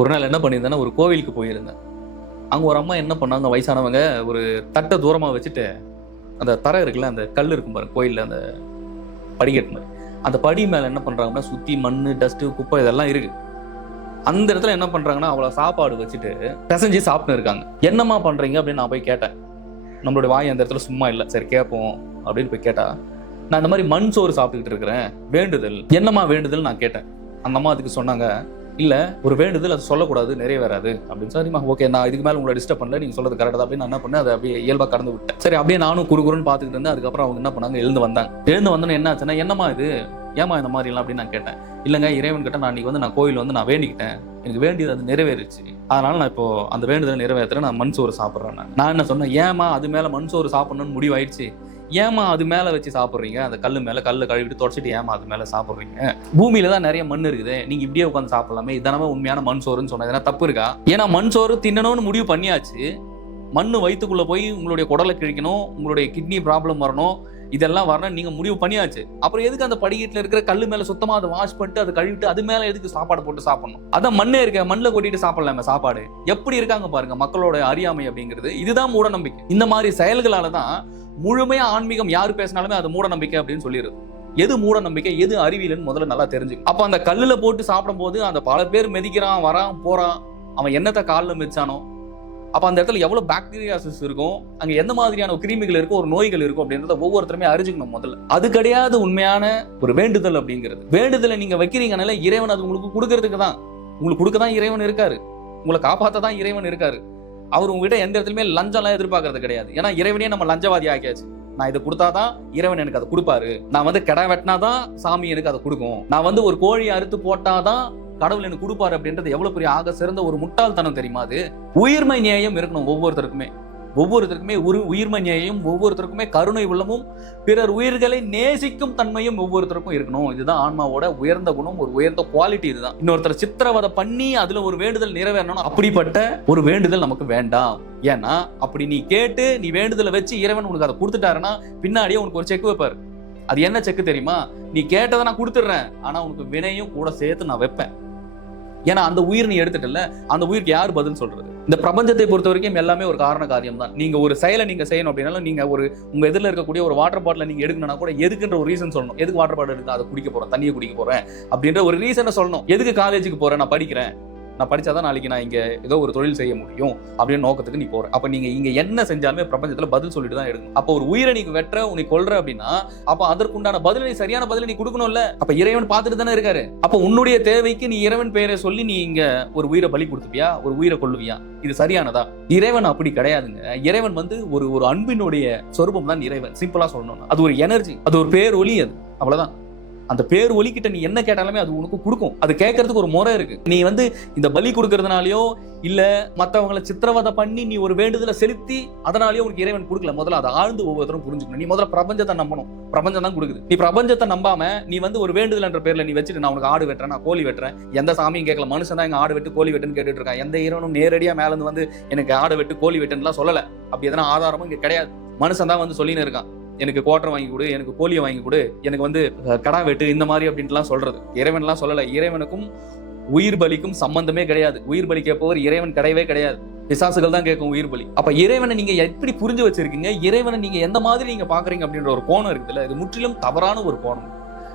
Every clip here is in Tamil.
ஒரு நாள் என்ன பண்ணியிருந்தேன்னா, ஒரு கோவிலுக்கு போயிருந்தேன். அங்க ஒரு அம்மா என்ன பண்ணாங்க, வயசானவங்க ஒரு தட்ட தூரமா வச்சுட்டு, அந்த தரை இருக்குல்ல, அந்த கல் இருக்கும் பாருங்க கோயில்ல, அந்த படிக்கட்டு மாரி. அந்த படி மேல என்ன பண்றாங்கன்னா, சுத்தி மண்ணு, டஸ்ட், குப்பை இதெல்லாம் இருக்கு. அந்த இடத்துல என்ன பண்றாங்கன்னா, அவள சாப்பாடு வச்சுட்டு பிசைஞ்சு சாப்பிட்டு இருக்காங்க. என்னம்மா பண்றீங்க அப்படின்னு நான் போய் கேட்டேன். நம்மளுடைய வாய் அந்த இடத்துல சும்மா இல்லை, சரி கேட்போம் அப்படின்னு போய் கேட்டா, நான் இந்த மாதிரி மண் சோறு சாப்பிட்டுக்கிட்டு இருக்கிறேன், வேண்டுதல். என்னம்மா வேண்டுதல் நான் கேட்டேன். அந்த அம்மா அதுக்கு சொன்னாங்க, இல்ல ஒரு வேண்டுதல் அது சொல்லக்கூடாது, நிறைவேறாது அப்படின்னு. சரிம்மா, ஓகே, நான் இதுக்கு மேல உங்களை டிஸ்டர்ப் பண்ணல, நீங்க சொல்றது கரெக்ட் தான் அப்படின்னு நான் என்ன பண்ணேன், அதை அப்படியே இயல்பா கடந்து விட்டேன். சரி, அப்படியே நானும் குறுகுறுன்னு பாத்துக்கிட்டு இருந்தேன். அதுக்கப்புறம் அவங்க என்ன பண்ணாங்க, எழுந்து வந்தாங்க. எழுந்து வந்தோன்னு என்ன ஆச்சுன்னா, என்னம்மா இது, ஏமா இந்த மாதிரி எல்லாம் அப்படின்னு நான் கேட்டேன். இல்லைங்க, இறைவன் கிட்ட நான் கோயில் நான் வேண்டிக்கிட்டேன், எனக்கு வேண்டியது அது நிறைவேறிச்சு, அதனால நான் இப்போ அந்த வேண்டுதலை நிறைவேற்றுறேன், நான் மண் சோறு சாப்பிட்றேன். நான் என்ன சொன்னேன், ஏமா அது மேல மண் சோறு சாப்பிடணும்னு முடிவாயிடுச்சு, ஏமா அது மேல வச்சு சாப்பிட்றீங்க, அந்த கல்லு மேல கல்லை கழுவிட்டு தொடச்சிட்டு ஏமா அது மேல சாப்பிட்றீங்க, பூமியில தான் நிறைய மண் இருக்குது, நீங்க இப்படியே உட்காந்து சாப்பிடலாமே, இதனால உண்மையான மண் சோறுன்னு சொன்னது தப்பு இருக்கா? ஏன்னா மண் சோறு தின்னணும்னு முடிவு பண்ணியாச்சு, மண்ணு வயிற்றுக்குள்ள போய் உங்களுடைய குடலை கிழிக்கணும், உங்களுடைய கிட்னி ப்ராப்ளம் வரணும், இதெல்லாம் வரணும், நீங்க முடிவு பண்ணியாச்சு. அப்புறம் எதுக்கு அந்த படிக்கட்டுல இருக்கிற கல்லு மேல சுத்தமா அதை வாஷ் பண்ணிட்டு அதை கழுவிட்டு அது மேல எதுக்கு சாப்பாடு போட்டு சாப்பிடணும்? அதான் மண்ணே இருக்க, மண்ணில் கொட்டிட்டு சாப்பிடலாம சாப்பாடு. எப்படி இருக்காங்க பாருங்க மக்களோட அறியாமை அப்படிங்கிறது. இதுதான் மூட நம்பிக்கை. இந்த மாதிரி செயல்களால தான் முழுமையா ஆன்மீகம் யாரு பேசினாலுமே அது மூட நம்பிக்கை அப்படின்னு சொல்லிடுது. எது மூட நம்பிக்கை, எது அறிவியல்னு முதல்ல நல்லா தெரிஞ்சுக்கும். அப்ப அந்த கல்லுல போட்டு சாப்பிடும் போது அந்த பல பேர் மிதிக்கிறான், வரான், போறான், அவன் என்னத்தை காலில் மிதிச்சானோ, அப்ப அந்த இடத்துல எவ்வளவு பாக்டீரியாசிஸ் இருக்கும், அங்க எந்த மாதிரியான கிருமிகள் இருக்கும், ஒரு நோய்கள் இருக்கும் அப்படின்றத ஒவ்வொருத்தருமே அறிஞ்சுக்கணும் முதல்ல. அது கிடையாது உண்மையான ஒரு வேண்டுதல் அப்படிங்கிறது. வேண்டுதலை நீங்க வைக்கிறீங்கனால இறைவன் அது உங்களுக்கு கொடுக்கறதுக்கு தான், உங்களுக்கு கொடுக்க தான் இறைவன் இருக்காரு, உங்களை காப்பாற்ற தான் இறைவன் இருக்காரு. அவர் உங்ககிட்ட எந்த இடத்துலயுமே லஞ்சம்லாம் எதிர்பார்க்கறது கிடையாது. ஏன்னா இறைவனே நம்ம லஞ்சவாதி ஆக்கியாச்சு. நான் இதை கொடுத்தாதான் இறைவன் எனக்கு அதை கொடுப்பாரு, நான் கிடா வெட்டினாதான் சாமி எனக்கு அதை கொடுக்கும், நான் ஒரு கோழி அறுத்து போட்டாதான் கடவுள் எனக்கு கொடுப்பாரு அப்படின்றது எவ்வளவு பெரிய ஆக சிறந்த ஒரு முட்டாள்தனம் தெரியுமா? அது உயிர்மை நியாயம் இருக்கணும் ஒவ்வொருத்தருக்குமே. உயிர்மை நியாயம், ஒவ்வொருத்தருக்குமே கருணை உள்ளமும் பிறர் உயிர்களை நேசிக்கும் தன்மையும் ஒவ்வொருத்தருக்கும் இருக்கணும். இதுதான் ஆன்மாவோட உயர்ந்த குணம், ஒரு உயர்ந்த குவாலிட்டி. இதுதான். இன்னொருத்தர் சித்திரவதை பண்ணி அதுல ஒரு வேண்டுதல் நிறைவேறணும், அப்படிப்பட்ட ஒரு வேண்டுதல் நமக்கு வேண்டாம். ஏன்னா அப்படி நீ கேட்டு நீ வேண்டுதலை வச்சு இறைவன் உனக்கு அதை கொடுத்துட்டாருன்னா பின்னாடியே உனக்கு ஒரு செக் வைப்பாரு. அது என்ன செக் தெரியுமா? நீ கேட்டதை நான் கொடுத்துடுறேன், ஆனா உனக்கு வினையும் கூட சேர்த்து நான் வைப்பேன். ஏன்னா அந்த உயிர் நீ எடுத்துட்டல, அந்த உயிருக்கு யார் பதில் சொல்றது? இந்த பிரபஞ்சத்தை பொறுத்த வரைக்கும் எல்லாமே ஒரு காரண காரியம் தான். நீங்க ஒரு செயலை நீங்க செய்யணும் அப்படின்னாலும், நீங்க உங்க எதிரில் இருக்கக்கூடிய ஒரு வாட்டர் பாட்டில நீங்க எடுக்கணும்னா கூட எதுக்குன்ற ஒரு ரீசன் சொல்லணும். எதுக்கு வாட்டர் பாட்டில் எடுத்து அதை குடிக்க போறேன், தண்ணியை குடிக்க போறேன் அப்படின்ற ஒரு ரீசனை சொல்லணும். எதுக்கு காலேஜுக்கு போறேன், நான் படிக்கிறேன், நான் படிச்சாதான் நாளைக்கு நான் இங்க ஏதோ ஒரு தொழில் செய்ய முடியும் அப்படின்னு நோக்கத்துக்கு நீ போற. அப்ப நீங்க இங்க என்ன செஞ்சாலுமே பிரபஞ்சத்துல பதில் சொல்லிட்டு தான் எடுக்கணும். அப்ப ஒரு உயிரை நீங்க வெட்டுற, உனக்கு கொல்ற அப்படின்னா அப்ப அதற்குண்டான பதிலை, சரியான பதிலை நீ கொடுக்கணும்ல. அப்ப இறைவன் பார்த்துட்டு தானே இருக்காரு. அப்ப உன்னுடைய தேவைக்கு நீ இறைவன் பெயரை சொல்லி நீ இங்க ஒரு உயிரை பலி கொடுத்துப்பியா, ஒரு உயிரை கொல்லுவியா? இது சரியானதா? இறைவன் அப்படி கிடையாதுங்க. இறைவன் ஒரு அன்பினுடைய சொரூபம் தான் இறைவன். சிம்பிளா சொல்லணும்னா அது ஒரு எனர்ஜி, அது ஒரு பேர் ஒலி, அது அவ்வளவுதான். அந்த பேர் ஒலிக்கிட்ட நீ என்ன கேட்டாலுமே அது உனக்கு கொடுக்கும். அது கேட்கறதுக்கு ஒரு முறை இருக்கு. நீ இந்த பலி கொடுக்கறதுனாலயோ இல்ல மத்தவங்களை சித்திரவதை பண்ணி நீ ஒரு வேண்டுதலை செலுத்தி அதனாலயோ உனக்கு இறைவன் கொடுக்கல. முதல்ல அதை ஆழ்ந்து ஒவ்வொருத்தரும் புரிஞ்சுக்கணும். நீ முதல்ல பிரபஞ்சத்தை நம்பணும். பிரபஞ்சம் தான் கொடுக்குது. நீ பிரபஞ்சத்தை நம்பாம நீ ஒரு வேண்டுதல் என்ற பேர்ல நீ வச்சுட்டு, நான் உனக்கு ஆடு வெட்டுறேன், நான் கோழி வெட்டுறேன், எந்த சாமியும் கேட்கல, மனுஷன் தான் எங்க ஆடு வெட்டு கோழி வெட்டுன்னு கேட்டுட்டு இருக்கான். எந்த இறைவனும் நேரடியா மேல இருந்து எனக்கு ஆடு வெட்டு கோழி வெட்டுன்னு சொல்லல. அப்படி எதனா ஆதாரமும் இங்க கிடையாது. மனுஷன் தான் சொல்லின்னு இருக்கான், எனக்கு குவாட்டர் வாங்கி கொடு, எனக்கு கோழியை வாங்கி கொடு, எனக்கு கடா வெட்டு, இந்த மாதிரி அப்படின்ட்டுலாம் சொல்றது. இறைவன்லாம் சொல்லல. இறைவனுக்கும் உயிர் பலிக்கும் சம்பந்தமே கிடையாது. உயிர் பலி கேட்பவர் இறைவன் கிடையவே கிடையாது. பிசாசுகள் தான் கேட்கும் உயிர் பலி. அப்ப இறைவனை நீங்க எப்படி புரிஞ்சு வச்சிருக்கீங்க, இறைவனை நீங்க எந்த மாதிரி நீங்க பாக்குறீங்க அப்படின்ற ஒரு கோணம் இருக்குதுல்ல, இது முற்றிலும் தவறான ஒரு கோணம்.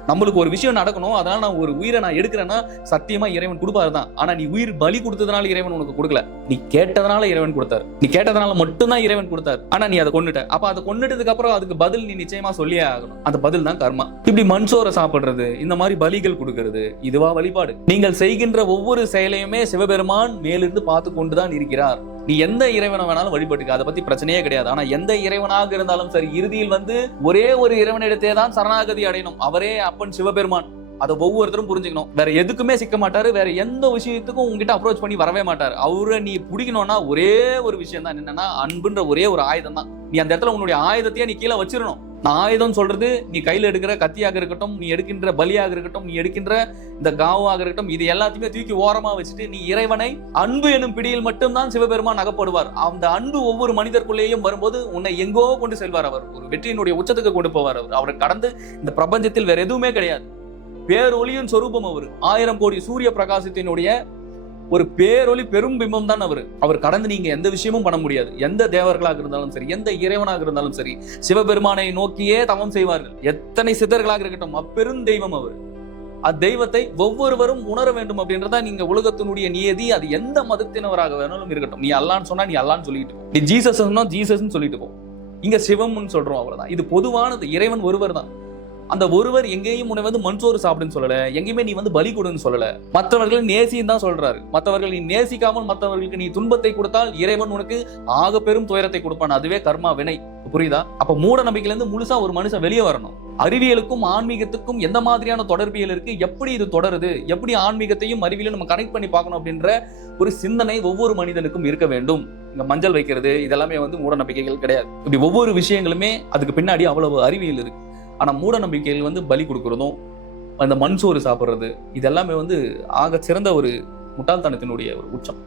நம்மளுக்கு ஒரு விஷயம் நடக்கணும், அதனால நான் ஒரு உயிரை நான் எடுக்கிறேன்னா சத்தியமா இறைவன் கொடுப்பாரு தான். ஆனா நீ உயிர் பலி கொடுத்ததுனால இறைவன் உனக்கு கொடுக்கல, நீ கேட்டதுனால இறைவன் கொடுத்தாரு. நீ கேட்டதுனால மட்டும்தான் இறைவன் கொடுத்தாரு. ஆனா நீ அதை கொண்டுட்ட. அப்ப அதை கொண்டுட்டதுக்கு அப்புறம் அதுக்கு பதில் நீ நிச்சயமா சொல்லியே ஆகணும். அந்த பதில் தான் கர்மா. இப்படி மண்சோரை சாப்பிடுறது, இந்த மாதிரி பலிகள் கொடுக்கிறது, இதுவா வழிபாடு? நீங்கள் செய்கின்ற ஒவ்வொரு செயலையுமே சிவபெருமான் மேலிருந்து பார்த்து கொண்டுதான் இருக்கிறார். நீ எந்த இறைவனை வேணாலும் வழிபட்டுக்க, அதை பத்தி பிரச்சனையே கிடையாது. ஆனா எந்த இறைவனாக இருந்தாலும் சரி, இறுதியில் ஒரே ஒரு இறைவனிடத்தே தான் சரணாகதி அடையணும். அவரே அப்பன் சிவபெருமான். அதை ஒவ்வொருத்தரும் புரிஞ்சுக்கணும். வேற எதுக்குமே சிக்க மாட்டாரு, வேற எந்த விஷயத்துக்கும் உங்ககிட்ட அப்ரோச் பண்ணி வரவே மாட்டாரு. அவரை நீ பிடிக்கணும்னா ஒரே ஒரு விஷயம் தான், என்னன்னா அன்புன்ற ஒரே ஒரு ஆயுதம் தான். நீ அந்த இடத்துல உன்னுடைய ஆயுதத்தையே நீ கீழே வச்சிடணும். நான் ஆயுதம் சொல்றது, நீ கையில எடுக்கிற கத்தியாக இருக்கட்டும், நீ எடுக்கின்ற பலியாக இருக்கட்டும், நீ எடுக்கின்ற இந்த காவாக இருக்கட்டும், இது எல்லாத்தையுமே தூக்கி ஓரமா வச்சுட்டு நீ இறைவனை அன்பு எனும் பிடியில் மட்டும்தான் சிவபெருமான் அகப்படுவார். அந்த அன்பு ஒவ்வொரு மனிதர்க்குள்ளேயும் வரும்போது உன்னை எங்கோ கொண்டு செல்வார். அவர் ஒரு வெற்றியினுடைய உச்சத்துக்கு கொண்டு போவார். அவரை கடந்து இந்த பிரபஞ்சத்தில் வேற எதுவுமே கிடையாது. பேரொளியின் சொரூபம் அவர். 1000 கோடி சூரிய பிரகாசத்தினுடைய ஒரு பேரொளி பெரும் பிம்பம் தான் அவர் கடந்து நீங்க எந்த விஷயமும் பண்ண முடியாது. எந்த தேவர்களாக இருந்தாலும் சரி, எந்த இறைவனாக இருந்தாலும் சரி, சிவபெருமானை நோக்கியே தவம் செய்வார்கள். எத்தனை சித்தர்களாக இருக்கட்டும், அப்பெருந்தெய்வம் அவர். அத்தெய்வத்தை ஒவ்வொருவரும் உணர வேண்டும் அப்படின்றதா நீங்க உலகத்தினுடைய நியதி. அது எந்த மதத்தினவராக வேணாலும் இருக்கட்டும். நீ அல்லான்னு சொன்னா நீ அல்லான்னு சொல்லிட்டு போ, நீ ஜீசஸ் ஜீசஸ் சொல்லிட்டு போ. இங்க சிவம்னு சொல்றோம், அவ்வளவுதான். இது பொதுவானது. இறைவன் ஒருவர் தான். அந்த ஒருவர் எங்கேயும் உன்னை மண்சோறு சாப்பிடுன்னு சொல்லல, எங்கேயுமே நீ பலி கொடுன்னு சொல்லல. மற்றவர்கள் நேசின்னு தான் சொல்றாரு. மற்றவர்கள் நீ நேசிக்காமல் மற்றவர்களுக்கு நீ துன்பத்தை கொடுத்தால் இறைவன் உனக்கு ஆக பெரும் துயரத்தை கொடுப்பான். அதுவே கர்மா, வினை. புரியுதா? அப்ப மூட நம்பிக்கையில இருந்து முழுசா ஒரு மனுஷன் வெளியே வரணும். அறிவியலுக்கும் ஆன்மீகத்துக்கும் எந்த மாதிரியான தொடர்பியல் இருக்கு, எப்படி இது தொடருது, எப்படி ஆன்மீகத்தையும் அறிவியலும் நம்ம கனெக்ட் பண்ணி பார்க்கணும் அப்படின்ற ஒரு சிந்தனை ஒவ்வொரு மனிதனுக்கும் இருக்க வேண்டும். இங்க மஞ்சள் வைக்கிறது இதெல்லாமே மூட நம்பிக்கைகள் கிடையாது. இப்படி ஒவ்வொரு விஷயங்களுமே அதுக்கு பின்னாடி அவ்வளவு அறிவியல் இருக்கு. ஆனா மூட நம்பிக்கைகள் பலி கொடுக்கறதும், அந்த மண் சோறு சாப்பிடுறது, இதெல்லாமே ஆக சிறந்த ஒரு முட்டாள்தனத்தினுடைய ஒரு உச்சம்.